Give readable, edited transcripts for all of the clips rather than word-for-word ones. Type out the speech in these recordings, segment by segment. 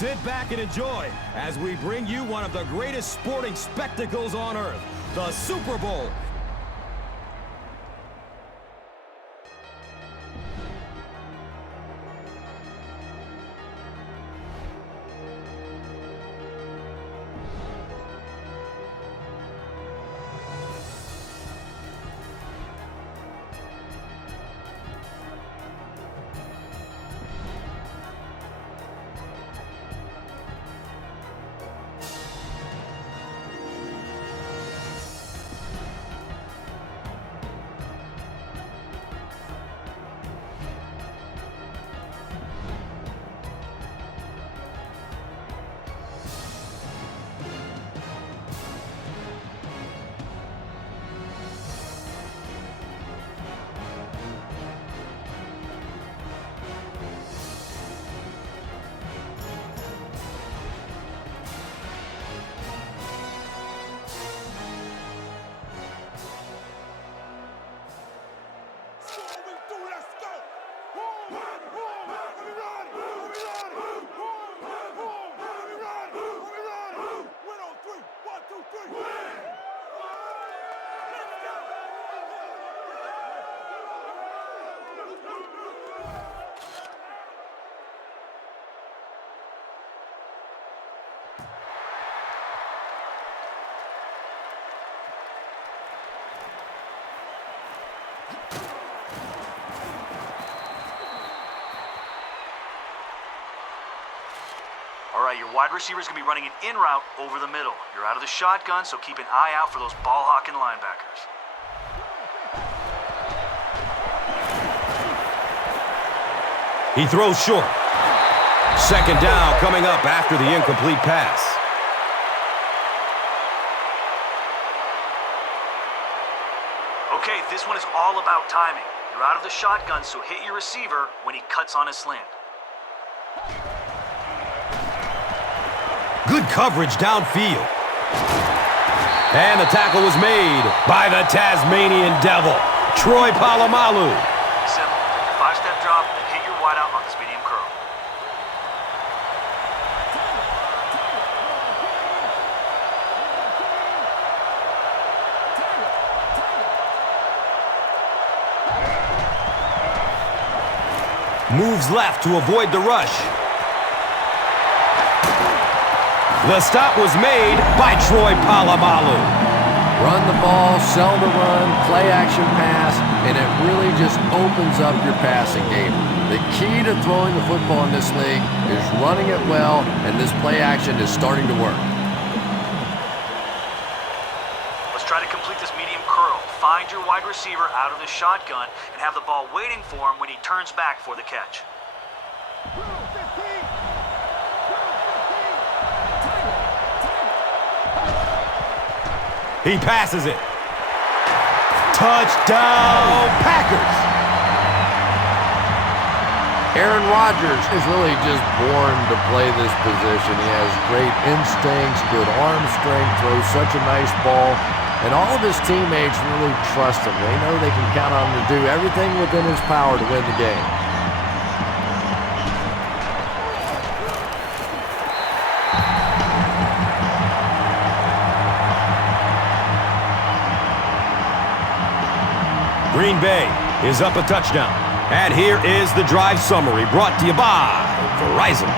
Sit back and enjoy as we bring you one of the greatest sporting spectacles on earth, the Super Bowl. All right, your wide receiver is going to be running an in route over the middle. You're out of the shotgun, so keep an eye out for those ball-hawking linebackers. He throws short. Second down coming up after the incomplete pass. Okay, this one is all about timing. You're out of the shotgun, so hit your receiver when he cuts on his slant. Good coverage downfield. And the tackle was made by the Tasmanian Devil, Troy Polamalu. Simple. Take your 5-step drop and hit your wideout on this medium curl. Moves left to avoid the rush. The stop was made by Troy Polamalu. Run the ball, sell the run, play action pass, and it really just opens up your passing game. The key to throwing the football in this league is running it well, and this play action is starting to work. Let's try to complete this medium curl. Find your wide receiver out of the shotgun and have the ball waiting for him when he turns back for the catch. He passes it. Touchdown, Packers! Aaron Rodgers is really just born to play this position. He has great instincts, good arm strength, throws such a nice ball, and all of his teammates really trust him. They know they can count on him to do everything within his power to win the game. Green Bay is up a touchdown. And here is the drive summary brought to you by Verizon.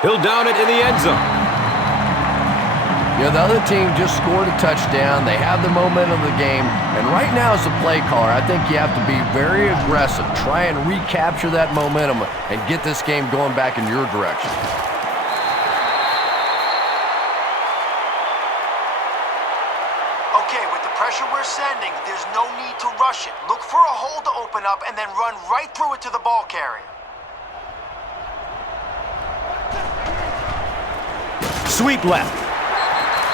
He'll down it in the end zone. The other team just scored a touchdown. They have the momentum of the game. And right now as a play caller, I think you have to be very aggressive. Try and recapture that momentum and get this game going back in your direction. Okay, with the pressure we're sending, there's no need to rush it. Look for a hole to open up and then run right through it to the ball carrier. Sweep left.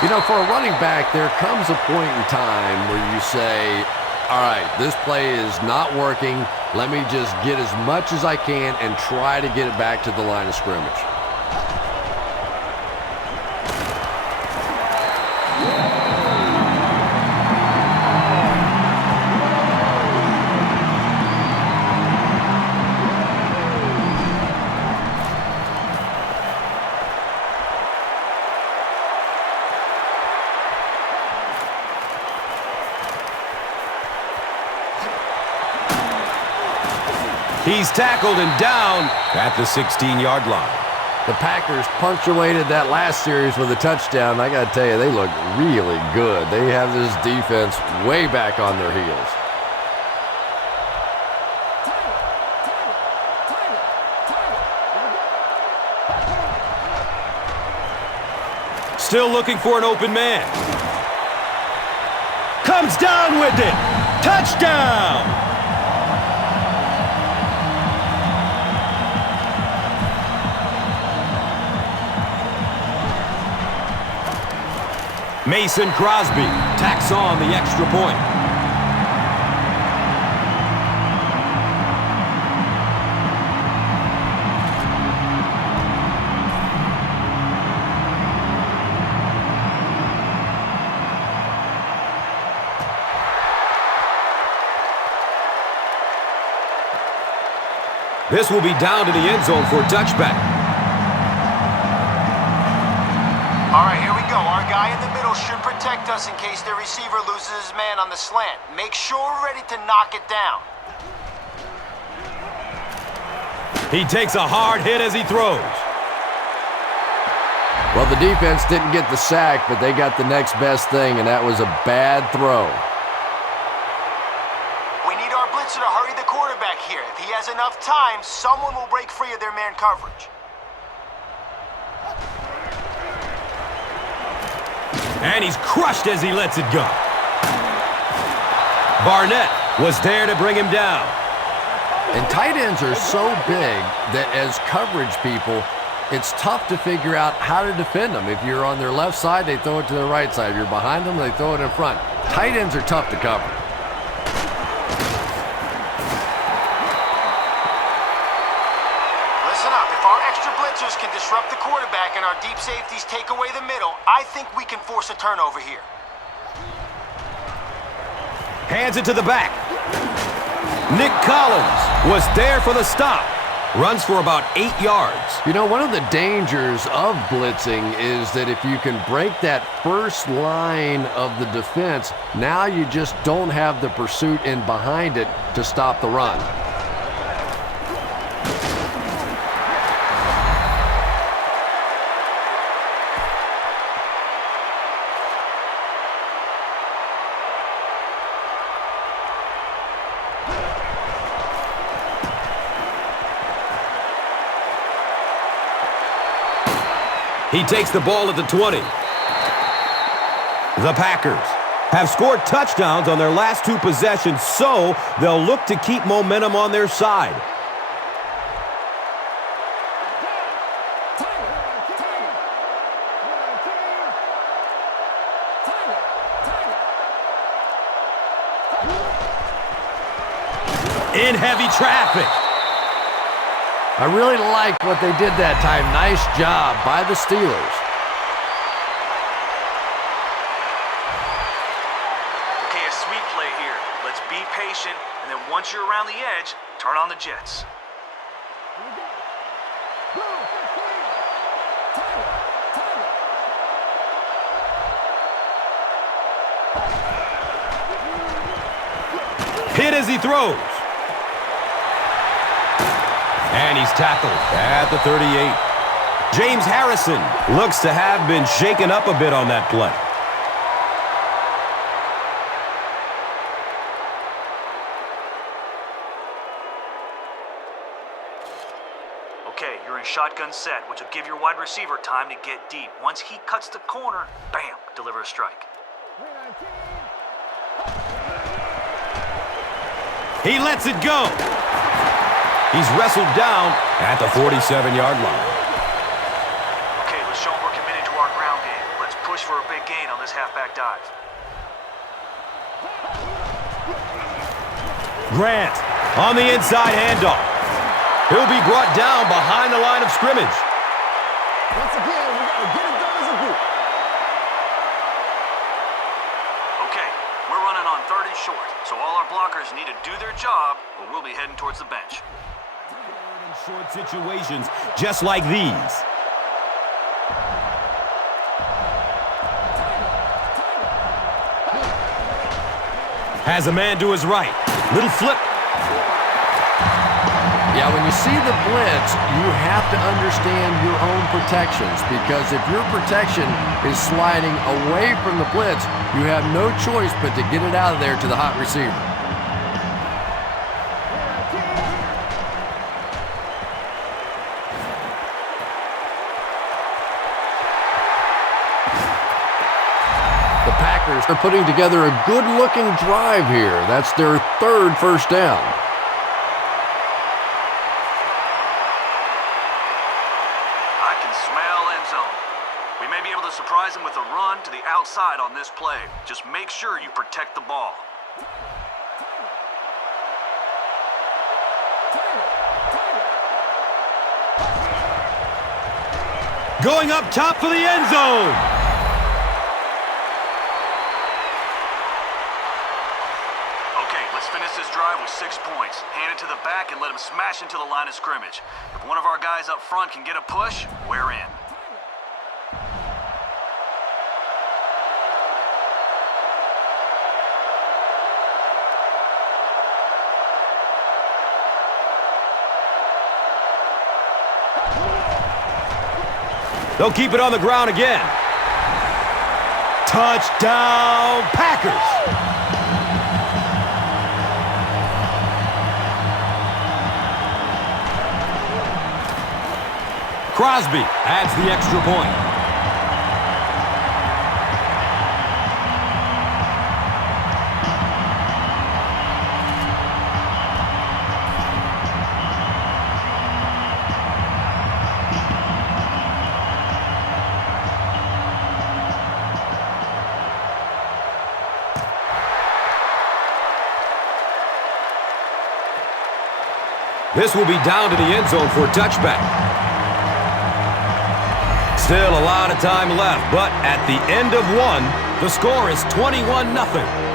You know, for a running back, there comes a point in time where you say, all right, this play is not working. Let me just get as much as I can and try to get it back to the line of scrimmage. He's tackled and down at the 16-yard line. The Packers punctuated that last series with a touchdown. I got to tell you, they look really good. They have this defense way back on their heels. Still looking for an open man. Comes down with it. Touchdown! Mason Crosby tacks on the extra point. This will be down to the end zone for a touchback. All right, here we go. Our guy in the middle should protect us in case their receiver loses his man on the slant. Make sure we're ready to knock it down. He takes a hard hit as he throws. Well, the defense didn't get the sack, but they got the next best thing, and that was a bad throw. We need our blitzer to hurry the quarterback here. If he has enough time, someone will break free of their man coverage. And he's crushed as he lets it go. Barnett was there to bring him down. And tight ends are so big that as coverage people, it's tough to figure out how to defend them. If you're on their left side, they throw it to the right side. If you're behind them, they throw it in front. Tight ends are tough to cover. Listen up. If our extra blitzers can disrupt the quarterback and our deep safeties take away the middle, I think we can force a turnover here. Hands it to the back. Nick Collins was there for the stop. Runs for about 8 yards. You know, one of the dangers of blitzing is that if you can break that first line of the defense, now you just don't have the pursuit in behind it to stop the run. He takes the ball at the 20. The Packers have scored touchdowns on their last 2 possessions, so they'll look to keep momentum on their side. In heavy traffic. I really liked what they did that time. Nice job by the Steelers. Okay, a sweet play here. Let's be patient, and then once you're around the edge, turn on the jets. Hit as he throws. And he's tackled at the 38. James Harrison looks to have been shaken up a bit on that play. Okay, you're in shotgun set, which will give your wide receiver time to get deep. Once he cuts the corner, bam, deliver a strike. He lets it go. He's wrestled down at the 47-yard line. Okay, let's show him we're committed to our ground game. Let's push for a big gain on this halfback dive. Grant on the inside handoff. He'll be brought down behind the line of scrimmage. Once again, we got to get it done as a group. Okay, we're running on 3rd and short, so all our blockers need to do their job, or we'll be heading towards the bench. In short situations just like these. Has a man to his right. Little flip. Yeah, when you see the blitz, you have to understand your own protections, because if your protection is sliding away from the blitz, you have no choice but to get it out of there to the hot receiver. The Packers are putting together a good-looking drive here. That's their third first down. We may be able to surprise him with a run to the outside on this play. Just make sure you protect the ball. Going up top for the end zone. Okay, let's finish this drive with 6 points. Hand it to the back and let him smash into the line of scrimmage. If one of our guys up front can get a push, we're in. They'll keep it on the ground again. Touchdown, Packers. Crosby adds the extra point. This will be down to the end zone for a touchback. Still a lot of time left, but at the end of one, the score is 21-0.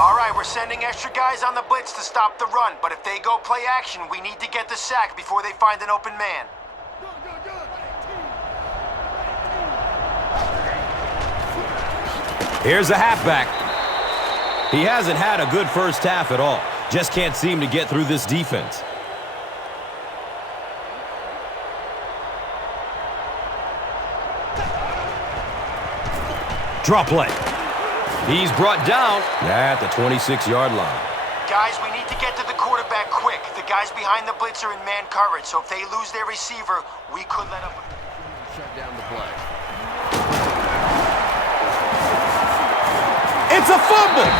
All right, we're sending extra guys on the blitz to stop the run, but if they go play action, we need to get the sack before they find an open man. Here's the halfback. He hasn't had a good first half at all. Just can't seem to get through this defense. Draw play. He's brought down at the 26-yard line. Guys, we need to get to the quarterback quick. The guys behind the blitz are in man coverage, so if they lose their receiver, we could let up. Shut down the play. It's a fumble!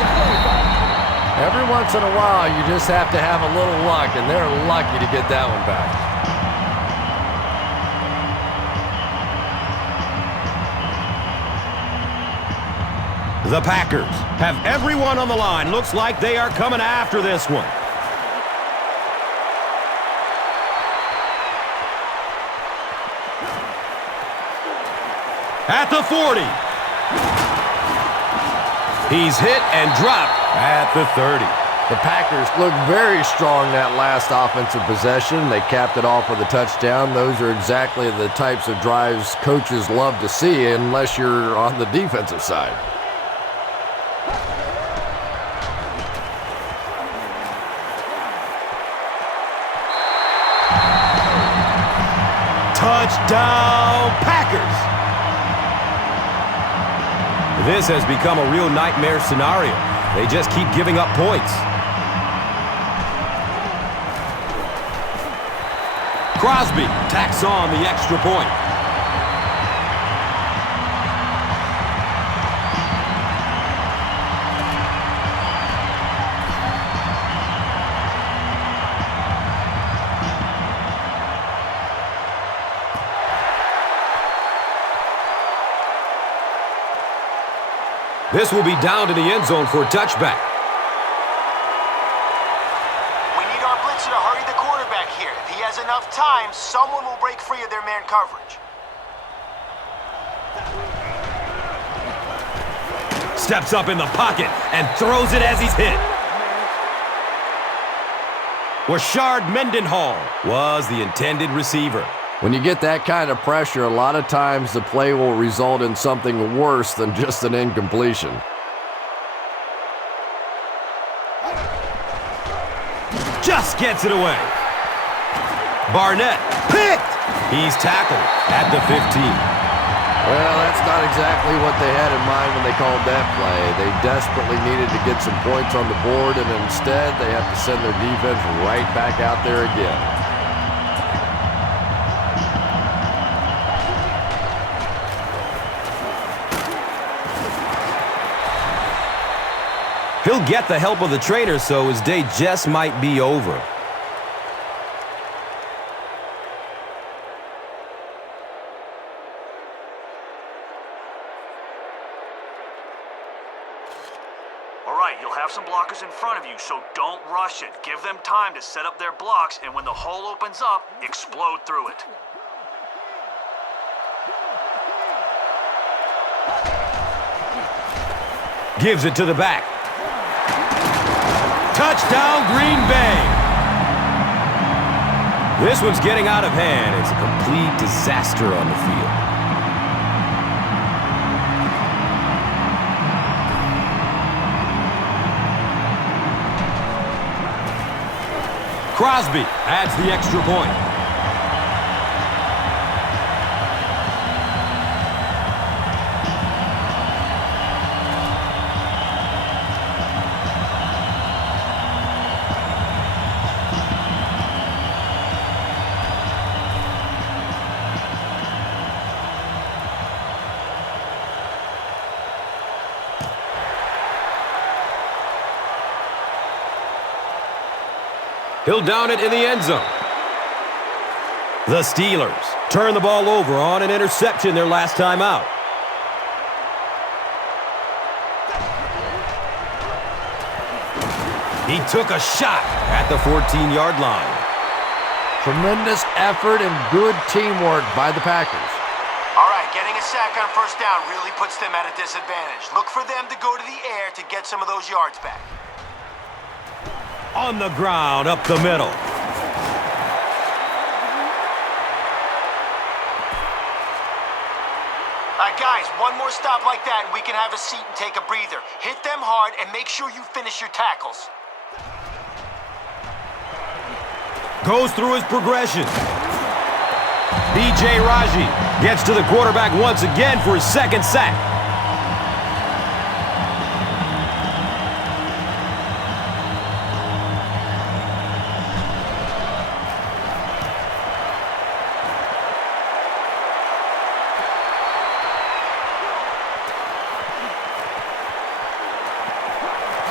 Every once in a while, you just have to have a little luck, and they're lucky to get that one back. The Packers have everyone on the line. Looks like they are coming after this one. At the 40. He's hit and dropped at the 30. The Packers look very strong that last offensive possession. They capped it off with a touchdown. Those are exactly the types of drives coaches love to see, unless you're on the defensive side. Touchdown, Packers! This has become a real nightmare scenario. They just keep giving up points. Crosby tacks on the extra point. This will be down to the end zone for a touchback. We need our blitzer to hurry the quarterback here. If he has enough time, someone will break free of their man coverage. Steps up in the pocket and throws it as he's hit. Rashard Mendenhall was the intended receiver. When you get that kind of pressure, a lot of times the play will result in something worse than just an incompletion. Just gets it away. Barnett picked. He's tackled at the 15. Well, that's not exactly what they had in mind when they called that play. They desperately needed to get some points on the board, and instead they have to send their defense right back out there again. He'll get the help of the trainer, so his day just might be over. All right, you'll have some blockers in front of you, so don't rush it. Give them time to set up their blocks, and when the hole opens up, explode through it. Gives it to the back. Touchdown, Green Bay. This one's getting out of hand. It's a complete disaster on the field. Crosby adds the extra point. He'll down it in the end zone. The Steelers turn the ball over on an interception their last time out. He took a shot at the 14-yard line. Tremendous effort and good teamwork by the Packers. All right, getting a sack on first down really puts them at a disadvantage. Look for them to go to the air to get some of those yards back. On the ground, up the middle. All right, guys, one more stop like that and we can have a seat and take a breather. Hit them hard and make sure you finish your tackles. Goes through his progression. B.J. Raji gets to the quarterback once again for his second sack.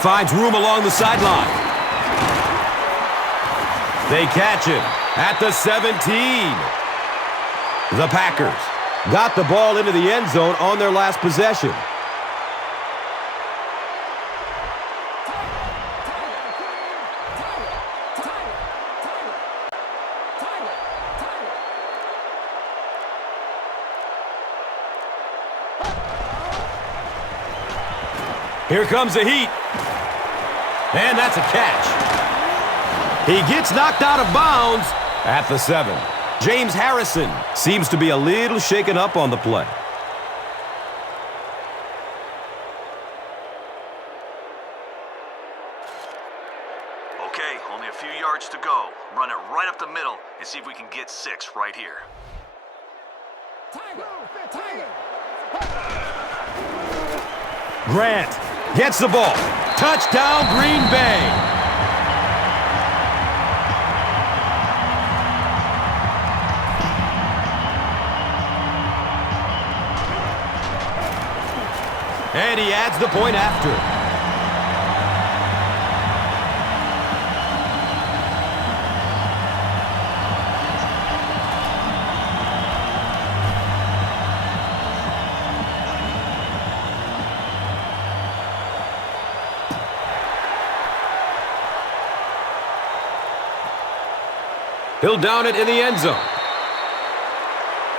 Finds room along the sideline. They catch him at the 17. The Packers got the ball into the end zone on their last possession. Here comes the heat. And that's a catch. He gets knocked out of bounds at the 7. James Harrison seems to be a little shaken up on the play. Okay, only a few yards to go. Run it right up the middle and see if we can get 6 right here. Grant gets the ball. Touchdown, Green Bay. And he adds the point after. He'll down it in the end zone.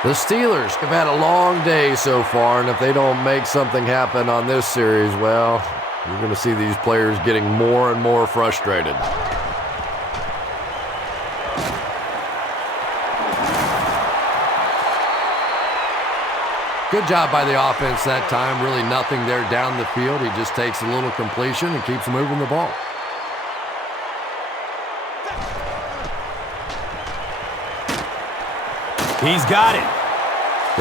The Steelers have had a long day so far, and if they don't make something happen on this series, well, you're going to see these players getting more and more frustrated. Good job by the offense that time. Really nothing there down the field. He just takes a little completion and keeps moving the ball. He's got it.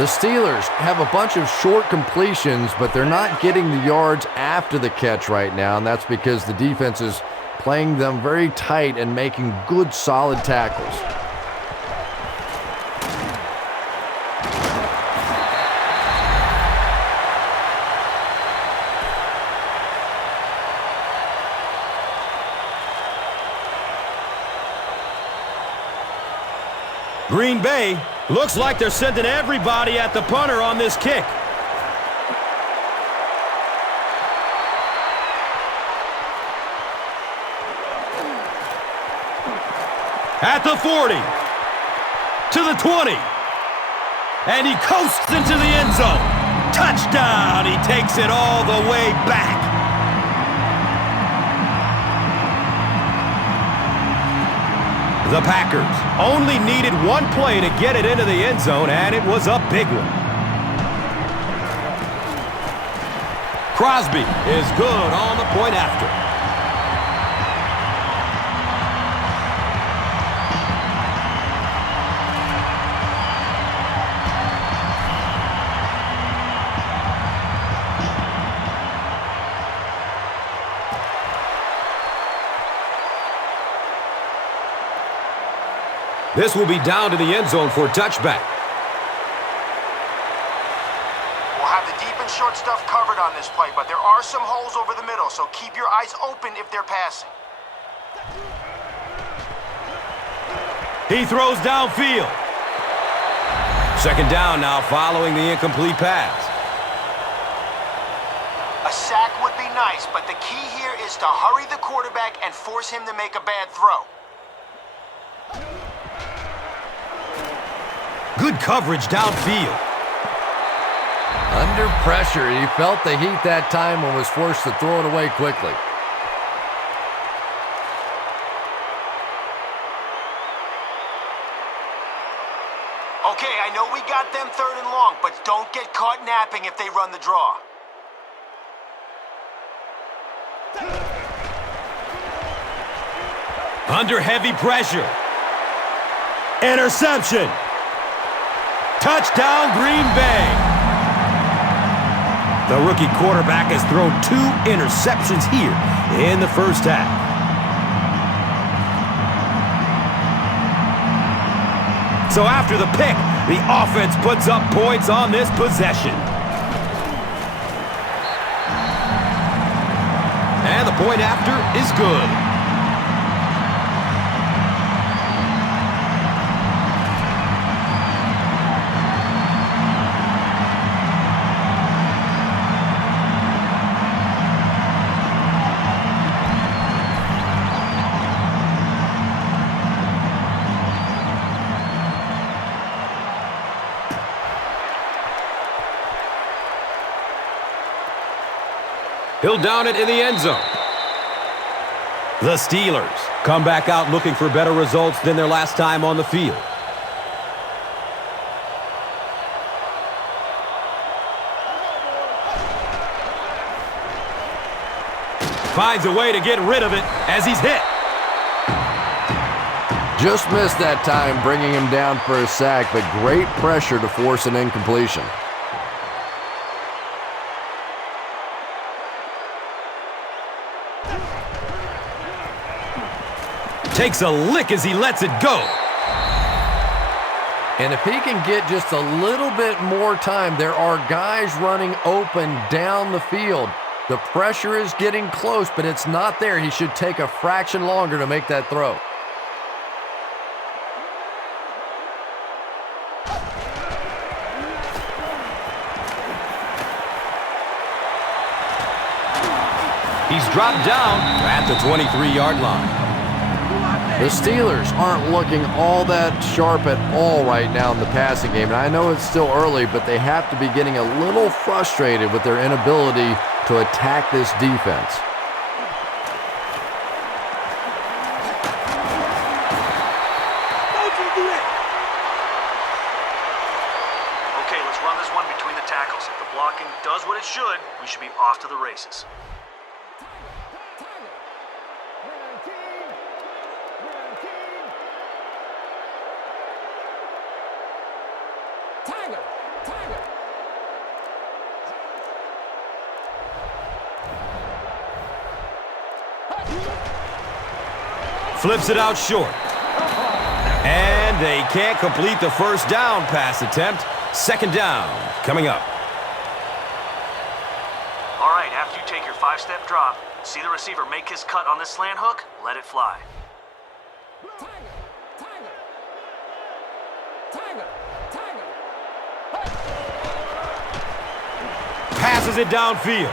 The Steelers have a bunch of short completions, but they're not getting the yards after the catch right now, and that's because the defense is playing them very tight and making good, solid tackles. Green Bay looks like they're sending everybody at the punter on this kick. At the 40, to the 20, and he coasts into the end zone. Touchdown! He takes it all the way back. The Packers only needed one play to get it into the end zone, and it was a big one. Crosby is good on the point after. This will be down to the end zone for a touchback. We'll have the deep and short stuff covered on this play, but there are some holes over the middle, so keep your eyes open if they're passing. He throws downfield. Second down now following the incomplete pass. A sack would be nice, but the key here is to hurry the quarterback and force him to make a bad throw. Good coverage downfield. Under pressure, he felt the heat that time and was forced to throw it away quickly. Okay, I know we got them 3rd and long, but don't get caught napping if they run the draw. Under heavy pressure. Interception. Touchdown, Green Bay. The rookie quarterback has thrown 2 interceptions here in the first half. So after the pick, the offense puts up points on this possession. And the point after is good. He'll down it in the end zone. The Steelers come back out looking for better results than their last time on the field. Finds a way to get rid of it as he's hit. Just missed that time, bringing him down for a sack, but great pressure to force an incompletion. Takes a lick as he lets it go. And if he can get just a little bit more time, there are guys running open down the field. The pressure is getting close, but it's not there. He should take a fraction longer to make that throw. He's dropped down at the 23-yard line. The Steelers aren't looking all that sharp at all right now in the passing game. And I know it's still early, but they have to be getting a little frustrated with their inability to attack this defense. Okay, let's run this one between the tackles. If the blocking does what it should, we should be off to the races. Flips it out short. And they can't complete the first down pass attempt. Second down coming up. All right, after you take your 5-step drop, see the receiver make his cut on this slant hook, let it fly. Passes it downfield.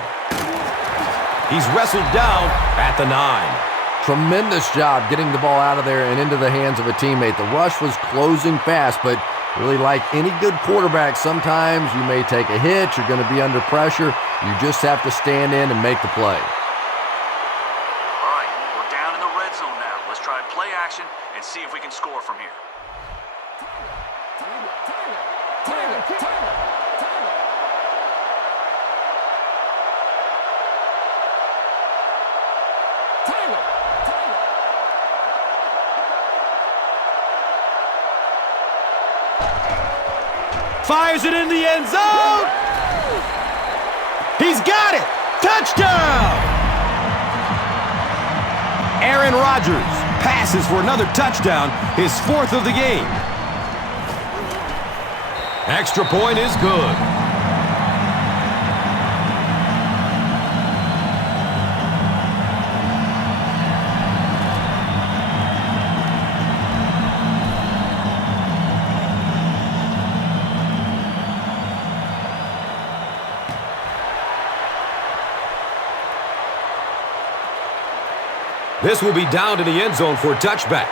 He's wrestled down at the 9. Tremendous job getting the ball out of there and into the hands of a teammate. The rush was closing fast, but really like any good quarterback, sometimes you may take a hit, you're going to be under pressure. You just have to stand in and make the play. All right, we're down in the red zone now. Let's try play action and see if we can score from here. Fires it in the end zone. He's got it. Touchdown. Aaron Rodgers passes for another touchdown, his 4th of the game. Extra point is good. This will be down to the end zone for a touchback.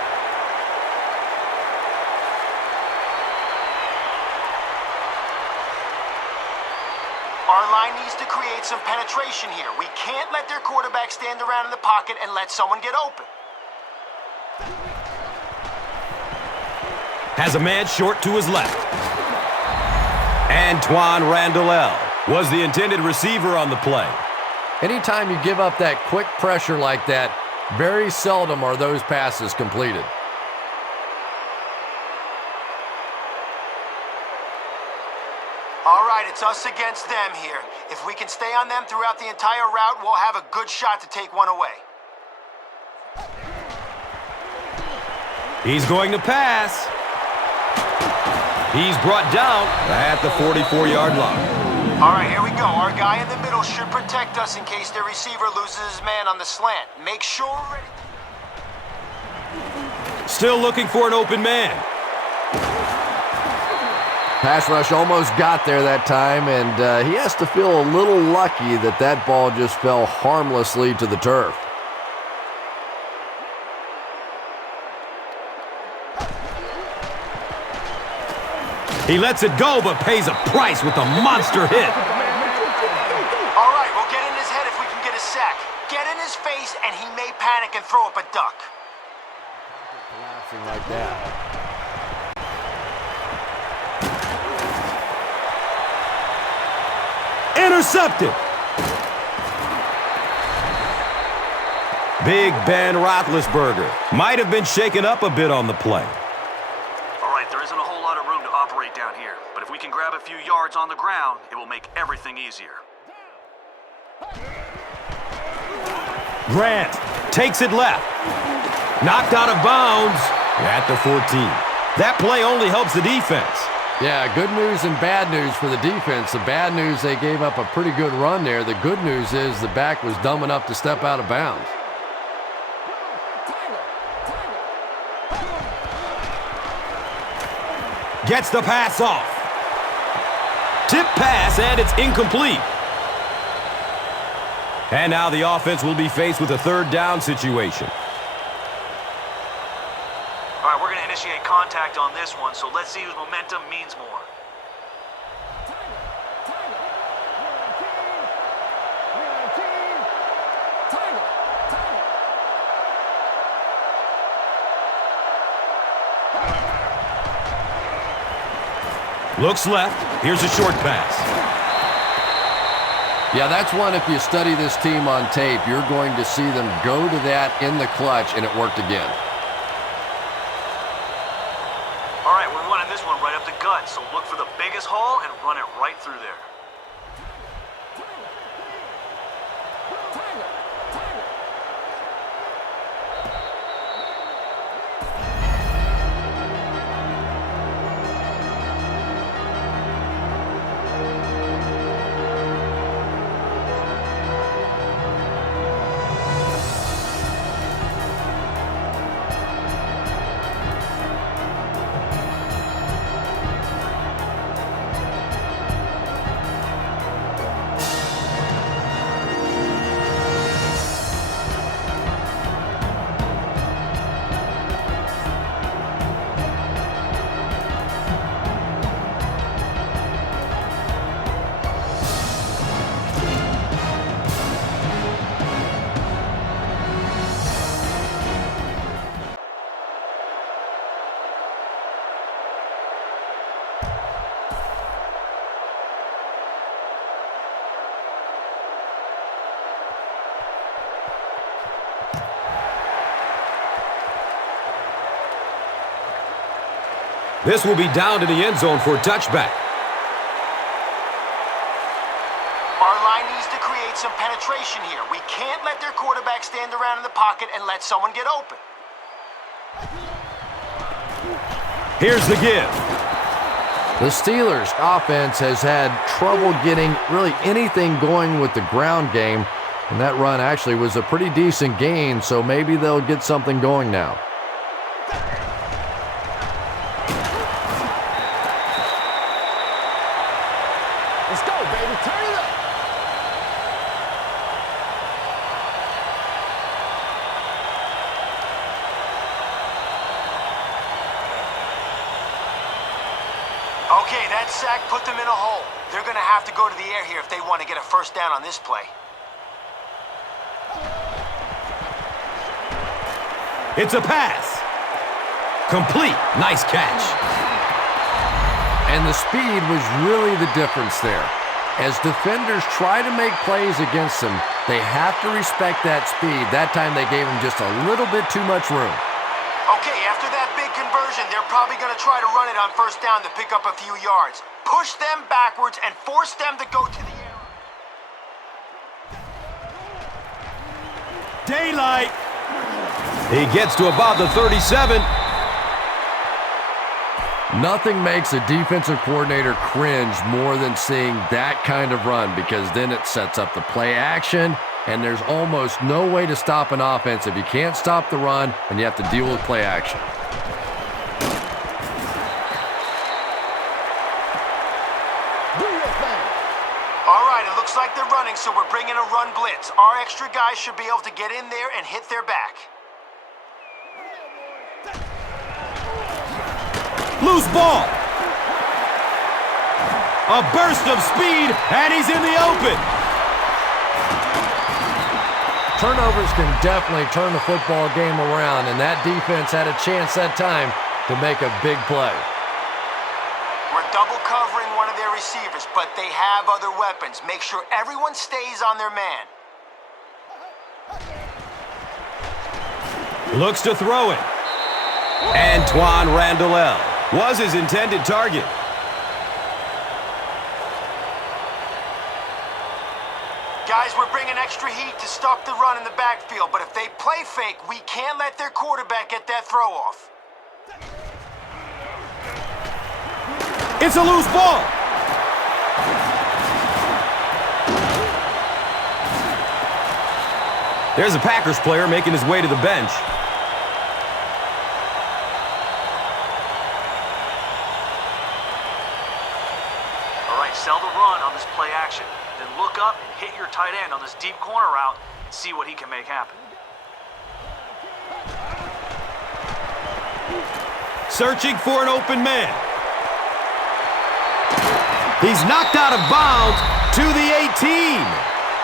Our line needs to create some penetration here. We can't let their quarterback stand around in the pocket and let someone get open. Has a man short to his left. Antoine Randall was the intended receiver on the play. Anytime you give up that quick pressure like that, very seldom are those passes completed. All right, it's us against them here. If we can stay on them throughout the entire route, we'll have a good shot to take one away. He's going to pass. He's brought down at the 44-yard line. All right, here we go. Our guy in the middle should protect us in case their receiver loses his man on the slant. Make sure we're ready. Still looking for an open man. Pass rush almost got there that time, and he has to feel a little lucky that that ball just fell harmlessly to the turf. He lets it go, but pays a price with a monster hit. All right, we'll get in his head if we can get a sack. Get in his face, and he may panic and throw up a duck. Collapsing like that. Intercepted. Big Ben Roethlisberger might have been shaken up a bit on the play. All right, there isn't a whole lot of room to operate down here, but if we can grab a few yards on the ground, it will make everything easier. Grant takes it left. Knocked out of bounds at the 14. That play only helps the defense. Yeah, good news and bad news for the defense. The bad news, they gave up a pretty good run there. The good news is the back was dumb enough to step out of bounds. Gets the pass off. Tip pass, and it's incomplete. And now the offense will be faced with a third down situation. initiate contact on this one, so let's see whose momentum means more. Looks left. Here's a short pass. Yeah, that's one, if you study this team on tape, you're going to see them go to that in the clutch, and it worked again. All right, we're running this one right up the gut, so look for the biggest hole and run it right through there. This will be down to the end zone for a touchback. Our line needs to create some penetration here. We can't let their quarterback stand around in the pocket and let someone get open. Here's the give. The Steelers' offense has had trouble getting really anything going with the ground game, and that run actually was a pretty decent gain, so maybe they'll get something going now. Let's go, baby. Turn it up. Okay, that sack put them in a hole. They're going to have to go to the air here if they want to get a first down on this play. It's a pass. Complete. Nice catch. And the speed was really the difference there. As defenders try to make plays against them, they have to respect that speed. That time they gave him just a little bit too much room. Okay, after that big conversion, they're probably going to try to run it on first down to pick up a few yards. Push them backwards and force them to go to the air. Daylight. He gets to about the 37. Nothing makes a defensive coordinator cringe more than seeing that kind of run, because then it sets up the play action, and there's almost no way to stop an offense if you can't stop the run and you have to deal with play action. Do your thing. All right, it looks like they're running, so we're bringing a run blitz. Our extra guys should be able to get in there and hit their back. Loose ball. A burst of speed, and he's in the open. Turnovers can definitely turn the football game around, and that defense had a chance that time to make a big play. We're double covering one of their receivers, but they have other weapons. Make sure everyone stays on their man. Looks to throw it. Antoine Randall was his intended target. Guys, we're bringing extra heat to stop the run in the backfield, but if they play fake, we can't let their quarterback get that throw off. It's a loose ball. There's a Packers player making his way to the bench. Sell the run on this play action. Then look up and hit your tight end on this deep corner route and see what he can make happen. searching for an open man. He's knocked out of bounds to the 18.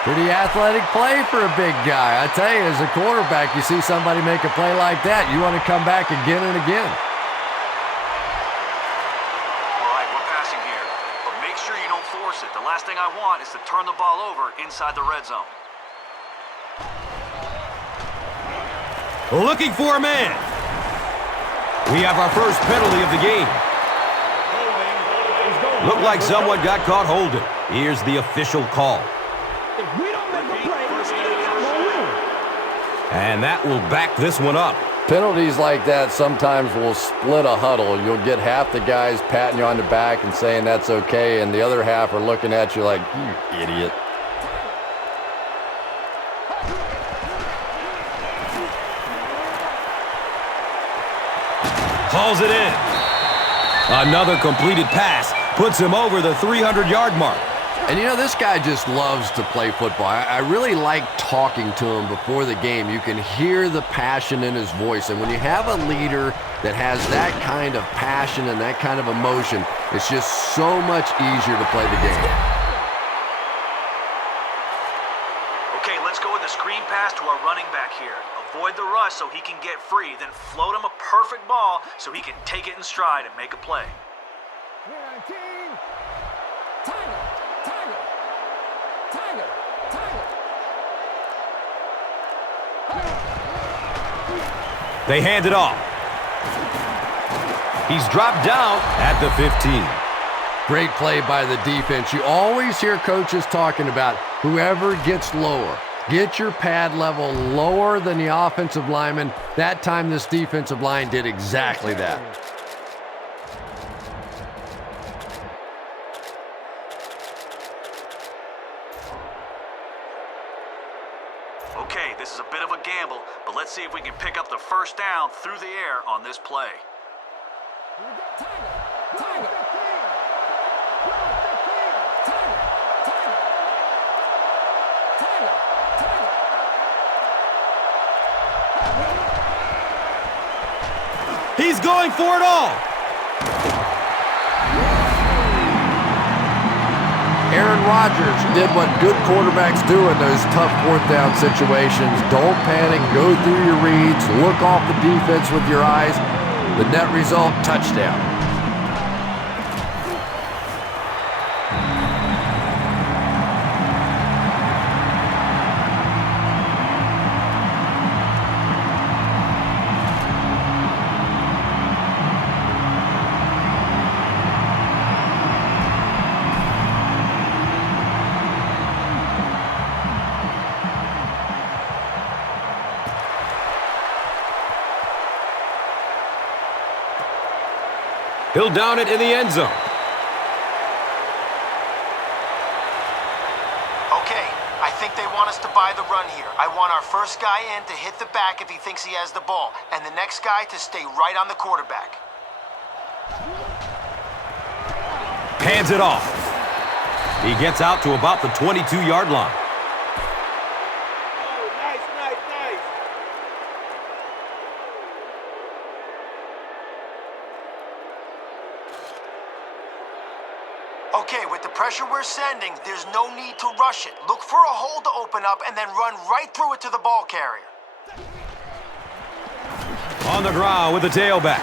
Pretty athletic play for a big guy. I tell you, as a quarterback, you see somebody make a play like that, you want to come back again and again. All right, we're passing here, but make sure you don't force it. The last thing I want is to turn the ball over inside the red zone. Looking for a man. We have our first penalty of the game. Looked like someone got caught holding. Here's the official call. If we don't make a play, we're not going to win. And that will back this one up. Penalties like that sometimes will split a huddle. You'll get half the guys patting you on the back and saying that's okay, and the other half are looking at you like, you idiot. Calls it in. Another completed pass puts him over the 300-yard mark. And you know, this guy just loves to play football. I really like talking to him before the game. You can hear the passion in his voice. And when you have a leader that has that kind of passion and that kind of emotion, it's just so much easier to play the game. Okay, let's go with a screen pass to our running back here. Avoid the rush so he can get free, then float him a perfect ball so he can take it in stride and make a play. Here, 19. Tiger, Tiger, Tiger, Tiger. They hand it off. He's dropped down at the 15. Great play by the defense. You always hear coaches talking about whoever gets lower. Get your pad level lower than the offensive lineman. That time this defensive line did exactly that. Okay, this is a bit of a gamble, but let's see if we can pick up the first down through the air on this play. Here we go, Tiger, Tiger. Tiger, Tiger, Tiger, Tiger. He's going for it all. Aaron Rodgers did what good quarterbacks do in those tough fourth down situations. Don't panic, go through your reads, look off the defense with your eyes. The net result, touchdown. He'll down it in the end zone. Okay, I think they want us to buy the run here. I want our first guy in to hit the back if he thinks he has the ball, and the next guy to stay right on the quarterback. Hands it off. He gets out to about the 22-yard line. Okay, with the pressure we're sending, there's no need to rush it. Look for a hole to open up and then run right through it to the ball carrier. On the ground with the tailback.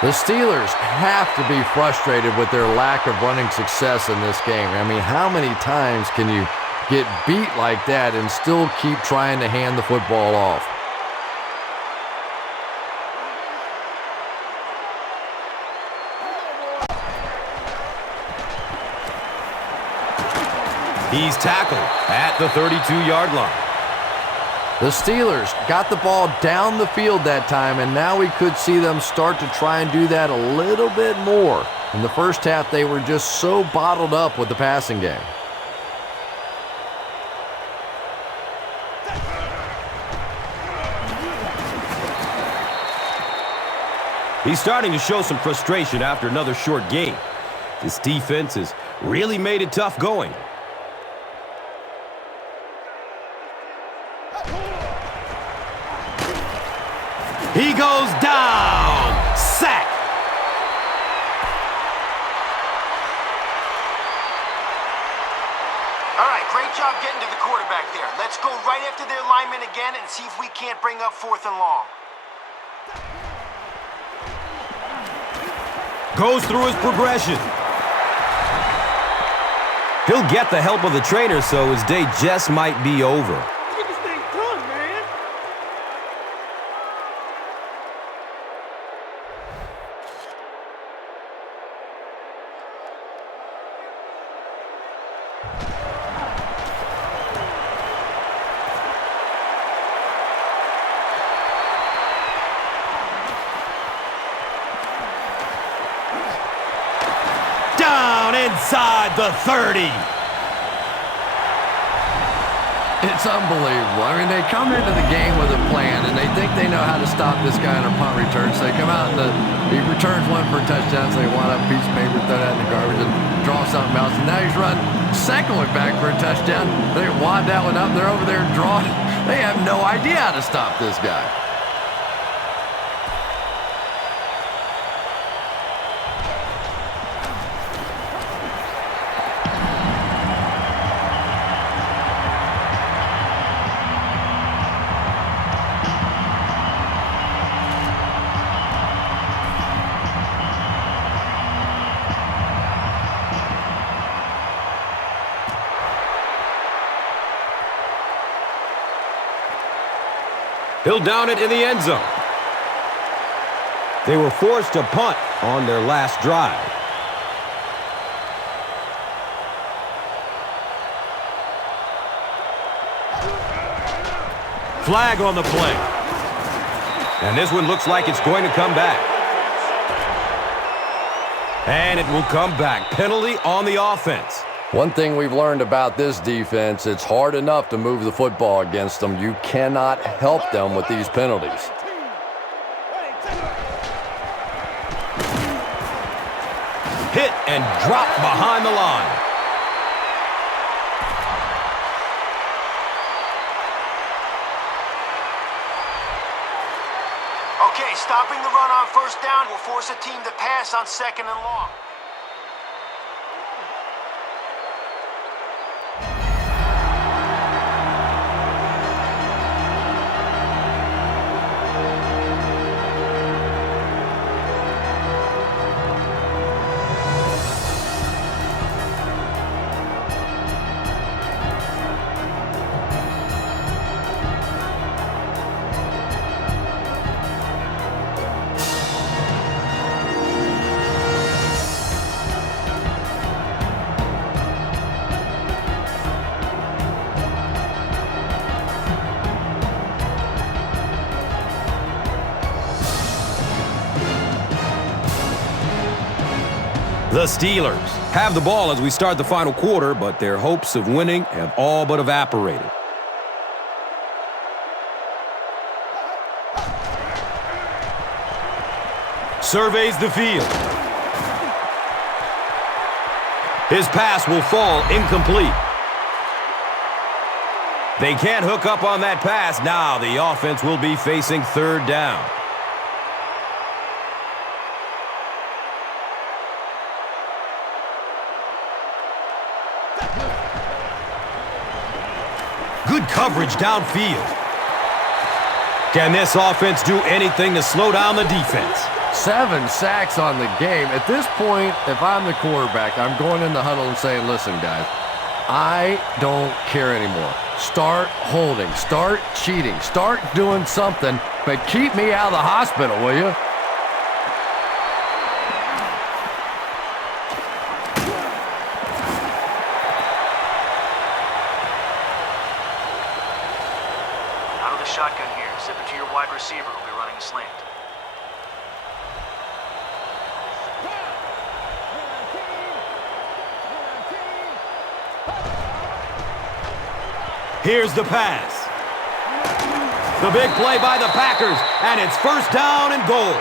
The Steelers have to be frustrated with their lack of running success in this game. I mean, how many times can you get beat like that and still keep trying to hand the football off? He's tackled at the 32-yard line. The Steelers got the ball down the field that time, and now we could see them start to try and do that a little bit more. In the first half, they were just so bottled up with the passing game. He's starting to show some frustration after another short game. This defense has really made it tough going. He goes down. Great job getting to the quarterback there. Let's go right after their lineman again and see if we can't bring up 4th and long. Goes through his progression. He'll get the help of the trainer, so his day just might be over. Get this thing done, man. Down inside the 30. It's unbelievable. I mean, they come into the game with a plan, and they think they know how to stop this guy on a punt return. So they come out and he returns one for a touchdown, so they wad up a piece of paper, throw that in the garbage, and draw something else. And now he's run second one back for a touchdown. They wad that one up. They're over there drawing. They have no idea how to stop this guy. He'll down it in the end zone. They were forced to punt on their last drive. Flag on the play. And this one looks like it's going to come back. And it will come back. Penalty on the offense. One thing we've learned about this defense, it's hard enough to move the football against them. You cannot help them with these penalties. Hit and drop behind the line. Okay, stopping the run on 1st down will force a team to pass on 2nd and long. The Steelers have the ball as we start the final quarter, but their hopes of winning have all but evaporated. Surveys the field. His pass will fall incomplete. They can't hook up on that pass. Now the offense will be facing 3rd down. Good coverage downfield. Can this offense do anything to slow down the defense? 7 sacks on the game. At this point, if I'm the quarterback, I'm going in the huddle and saying, listen, guys, I don't care anymore. Start holding. Start cheating. Start doing something, but keep me out of the hospital, will you? Shotgun here. Zip it to your wide receiver who'll be running a slant. Here's the pass. The big play by the Packers, and it's 1st down and goal. All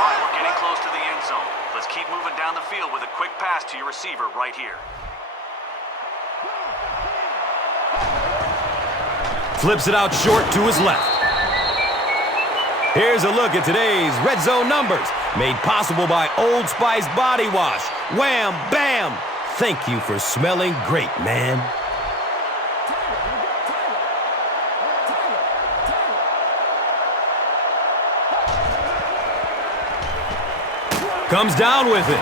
right, we're getting close to the end zone. Let's keep moving down the field with a quick pass to your receiver right here. Flips it out short to his left. Here's a look at today's red zone numbers, made possible by Old Spice Body Wash. Wham, bam, Thank you for smelling great, man. Comes down with it.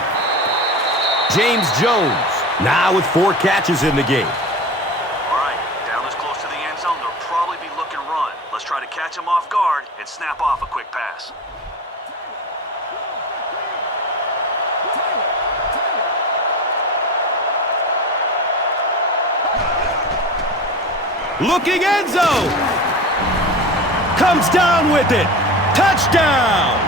James Jones, now with 4 catches in the game. All right, down this close to the end zone, they'll probably be looking run. Let's try to catch him off guard and snap off a quick pass. Looking end zone. Comes down with it. Touchdown.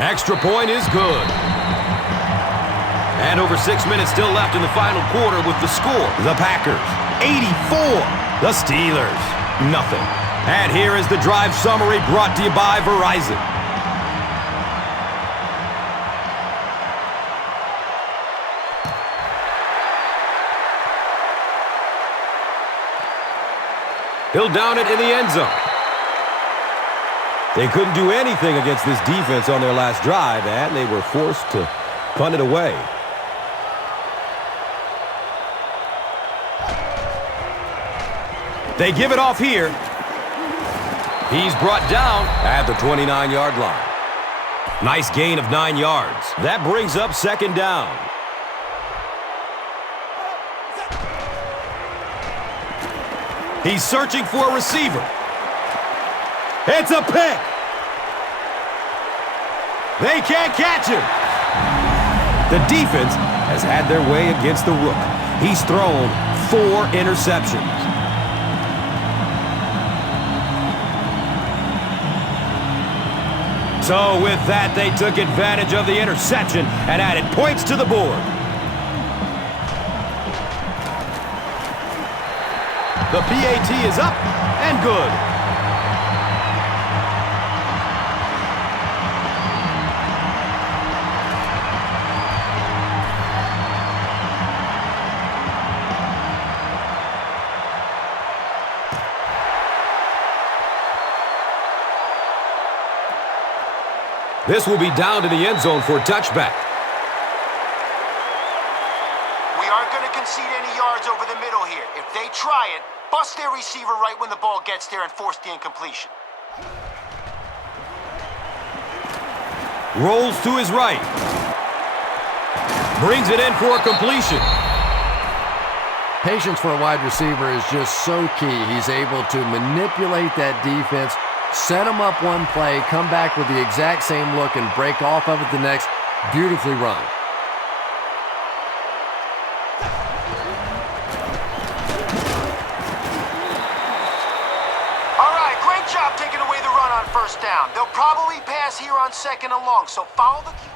Extra point is good. And over 6 minutes still left in the final quarter with the score. The Packers, 84. The Steelers, nothing. And here is the drive summary brought to you by Verizon. He'll down it in the end zone. They couldn't do anything against this defense on their last drive, and they were forced to punt it away. They give it off here. He's brought down at the 29-yard line. Nice gain of 9 yards. That brings up second down. He's searching for a receiver. It's a pick. They can't catch him. The defense has had their way against the rook. He's thrown 4 interceptions. So with that, they took advantage of the interception and added points to the board. The PAT is up and good. This will be down to the end zone for a touchback. We aren't going to concede any yards over the middle here. If they try it, bust their receiver right when the ball gets there and force the incompletion. Rolls to his right. Brings it in for a completion. Patience for a wide receiver is just so key. He's able to manipulate that defense, set them up one play, come back with the exact same look, and break off of it the next. Beautifully run. All right, great job taking away the run on first down. They'll probably pass here on second and long, so follow the cue.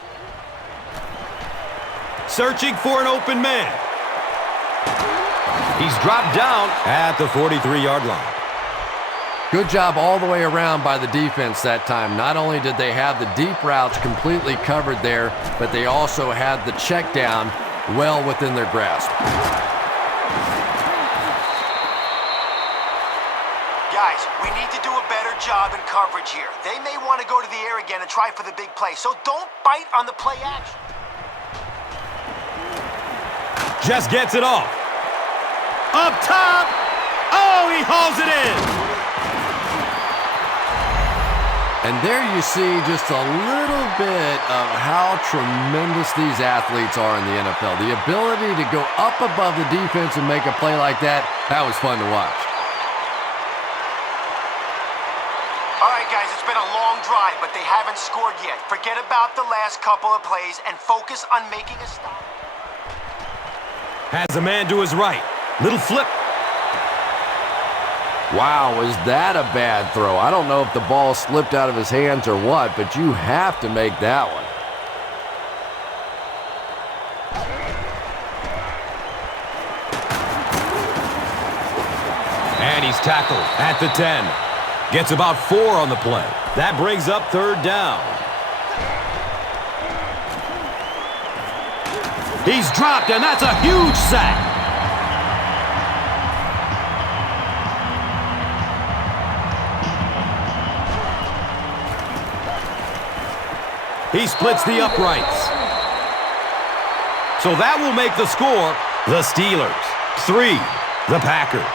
Searching for an open man. He's dropped down at the 43-yard line. Good job all the way around by the defense that time. Not only did they have the deep routes completely covered there, but they also had the check down well within their grasp. Guys, we need to do a better job in coverage here. They may want to go to the air again and try for the big play, so don't bite on the play action. Just gets it off. Up top. Oh, he hauls it in. And there you see just a little bit of how tremendous these athletes are in the NFL. The ability to go up above the defense and make a play like that, that was fun to watch. All right, guys, it's been a long drive, but they haven't scored yet. Forget about the last couple of plays and focus on making a stop. Has a man to his right. Little flip. Wow, was that a bad throw? I don't know if the ball slipped out of his hands or what, but you have to make that one. And he's tackled at the 10. Gets about 4 on the play. That brings up third down. He's dropped, and that's a huge sack. He splits the uprights. So that will make the score the Steelers 3, the Packers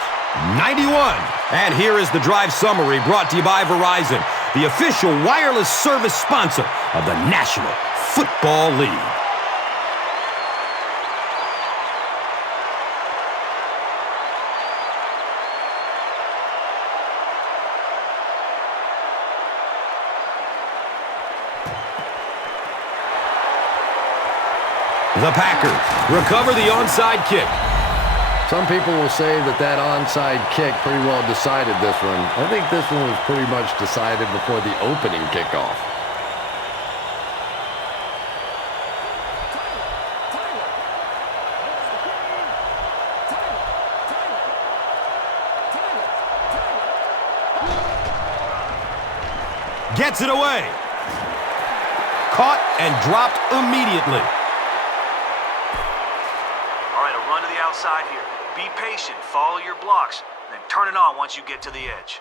91. And here is the drive summary brought to you by Verizon, the official wireless service sponsor of the National Football League. The Packers recover the onside kick. Some people will say that onside kick pretty well decided this one. I think this one was pretty much decided before the opening kickoff. Gets it away. Caught and dropped immediately. All right, a run to the outside here. Be patient, follow your blocks, then turn it on once you get to the edge.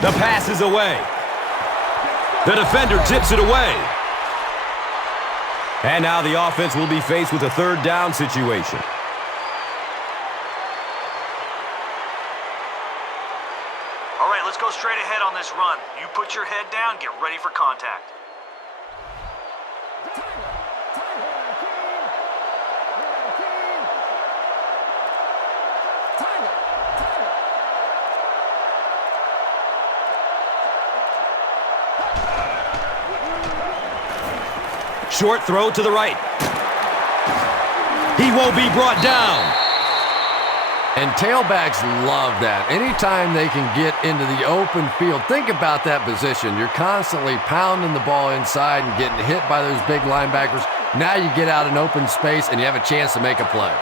The pass is away. The defender tips it away. And now the offense will be faced with a third down situation. All right, let's go straight ahead on this run. You put your head down, get ready for contact. Short throw to the right. He won't be brought down. And tailbacks love that. Anytime they can get into the open field, think about that position. You're constantly pounding the ball inside and getting hit by those big linebackers. Now you get out in open space and you have a chance to make a play.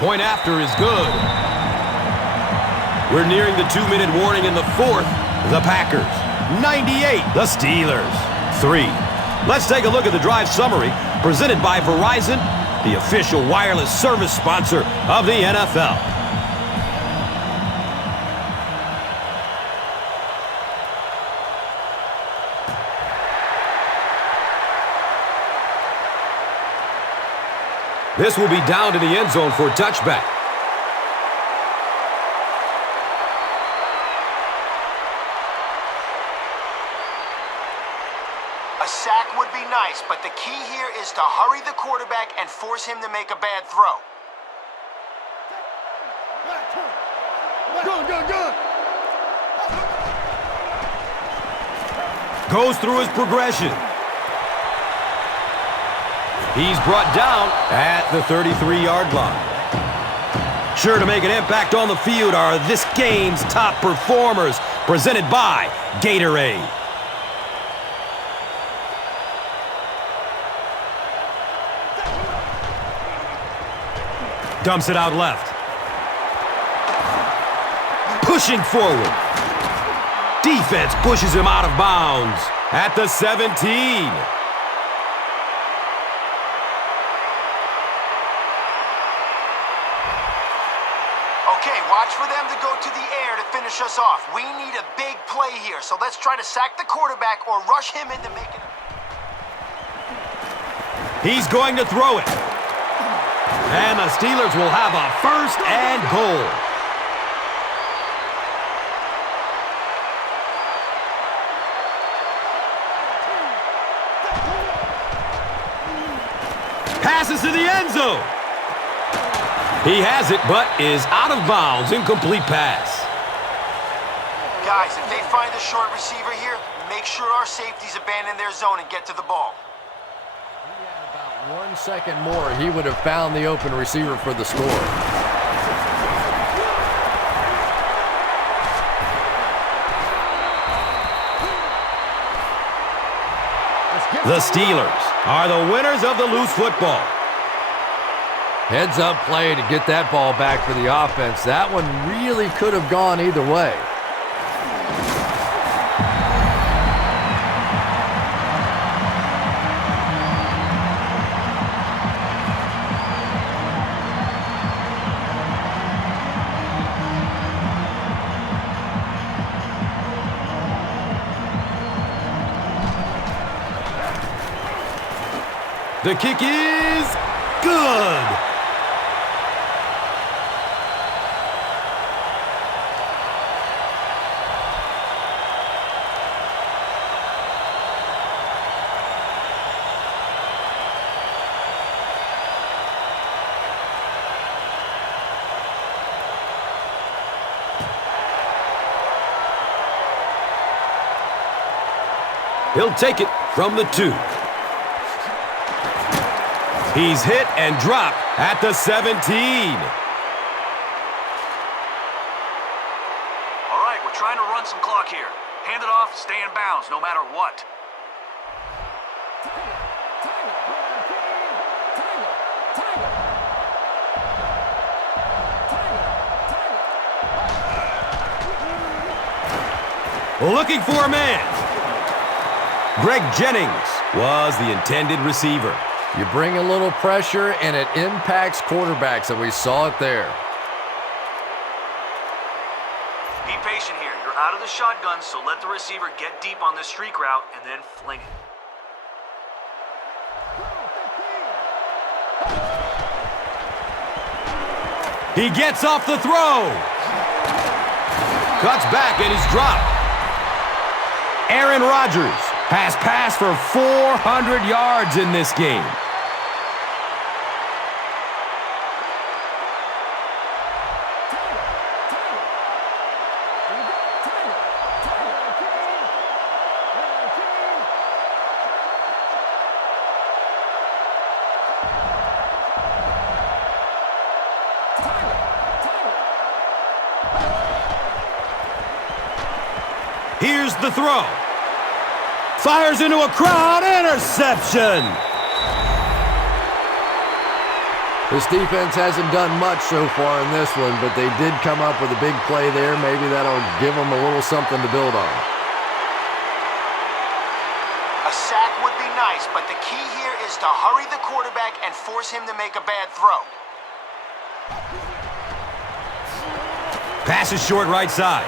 Point after is good. We're nearing the 2-minute warning in the fourth. The Packers 98, the Steelers 3. Let's take a look at the drive summary presented by Verizon, the official wireless service sponsor of the NFL. This will be down to the end zone for a touchback. A sack would be nice, but the key here is to hurry the quarterback and force him to make a bad throw. Good. Goes through his progression. He's brought down at the 33-yard line. Sure to make an impact on the field are this game's top performers, presented by Gatorade. Dumps it out left. Pushing forward. Defense pushes him out of bounds at the 17. Okay, watch for them to go to the air to finish us off. We need a big play here, so let's try to sack the quarterback or rush him into making it. He's going to throw it. And the Steelers will have a first and goal. Passes to the end zone. He has it, but is out of bounds. Incomplete pass. Guys, if they find the short receiver here, make sure our safeties abandon their zone and get to the ball. About 1 second more, he would have found the open receiver for the score. The The Steelers are the winners of the loose football. Heads up play to get that ball back for the offense. That one really could have gone either way. The kick is good. He'll take it from the 2. He's hit and dropped at the 17. All right, we're trying to run some clock here. Hand it off, stay in bounds, no matter what. Looking for a man. Greg Jennings was the intended receiver. You bring a little pressure, and it impacts quarterbacks, and we saw it there. Be patient here. You're out of the shotgun, so let the receiver get deep on this streak route and then fling it. He gets off the throw. Cuts back, and he's dropped. Aaron Rodgers has passed for 400 yards in this game. Here's the throw. Fires into a crowd. Interception. This defense hasn't done much so far in this one, but they did come up with a big play there. Maybe that'll give them a little something to build on. A sack would be nice, but the key here is to hurry the quarterback and force him to make a bad throw. Pass is short right side.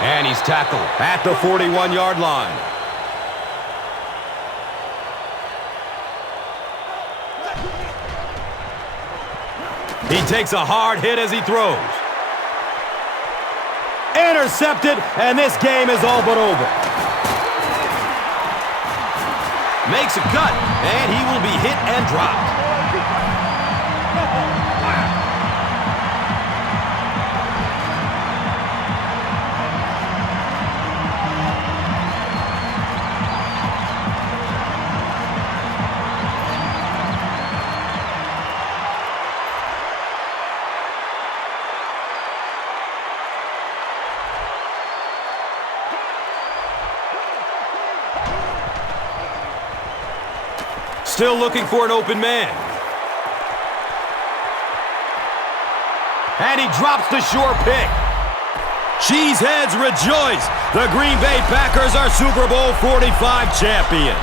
And he's tackled at the 41-yard line. He takes a hard hit as he throws. Intercepted, and this game is all but over. Makes a cut, and he will be hit and dropped. Still looking for an open man. And he drops the sure pick. Cheeseheads rejoice. The Green Bay Packers are Super Bowl 45 champions.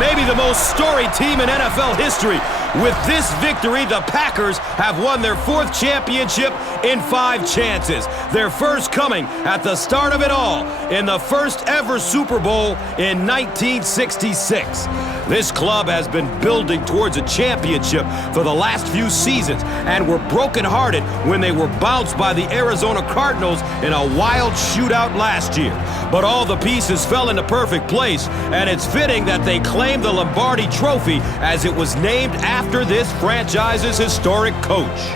Maybe the most storied team in NFL history. With this victory, the Packers have won their 4th championship in 5 chances. Their first coming at the start of it all in the first ever Super Bowl in 1966. This club has been building towards a championship for the last few seasons and were brokenhearted when they were bounced by the Arizona Cardinals in a wild shootout last year. But all the pieces fell into perfect place, and it's fitting that they claim the Lombardi Trophy as it was named after this franchise's historic coach.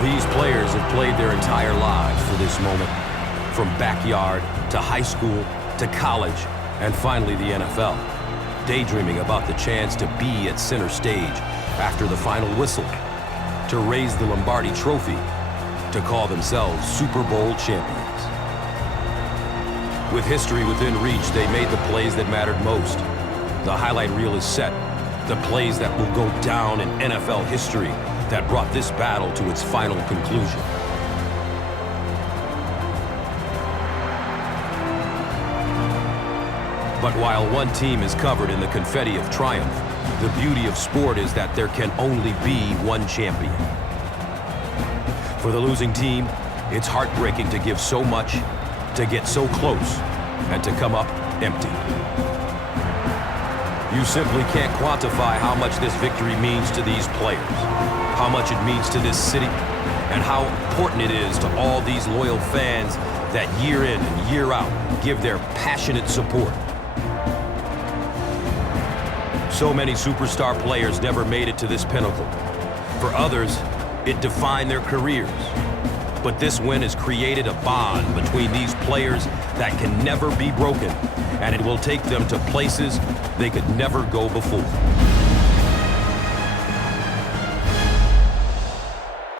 These players have played their entire lives for this moment. From backyard to high school to college and finally the NFL. Daydreaming about the chance to be at center stage after the final whistle, to raise the Lombardi Trophy, to call themselves Super Bowl champions. With history within reach, they made the plays that mattered most. The highlight reel is set. The plays that will go down in NFL history that brought this battle to its final conclusion. But while one team is covered in the confetti of triumph, the beauty of sport is that there can only be one champion. For the losing team, it's heartbreaking to give so much, to get so close, and to come up empty. You simply can't quantify how much this victory means to these players, how much it means to this city, and how important it is to all these loyal fans that year in and year out give their passionate support. So many superstar players never made it to this pinnacle. For others, it defined their careers. But this win has created a bond between these players that can never be broken, and it will take them to places they could never go before.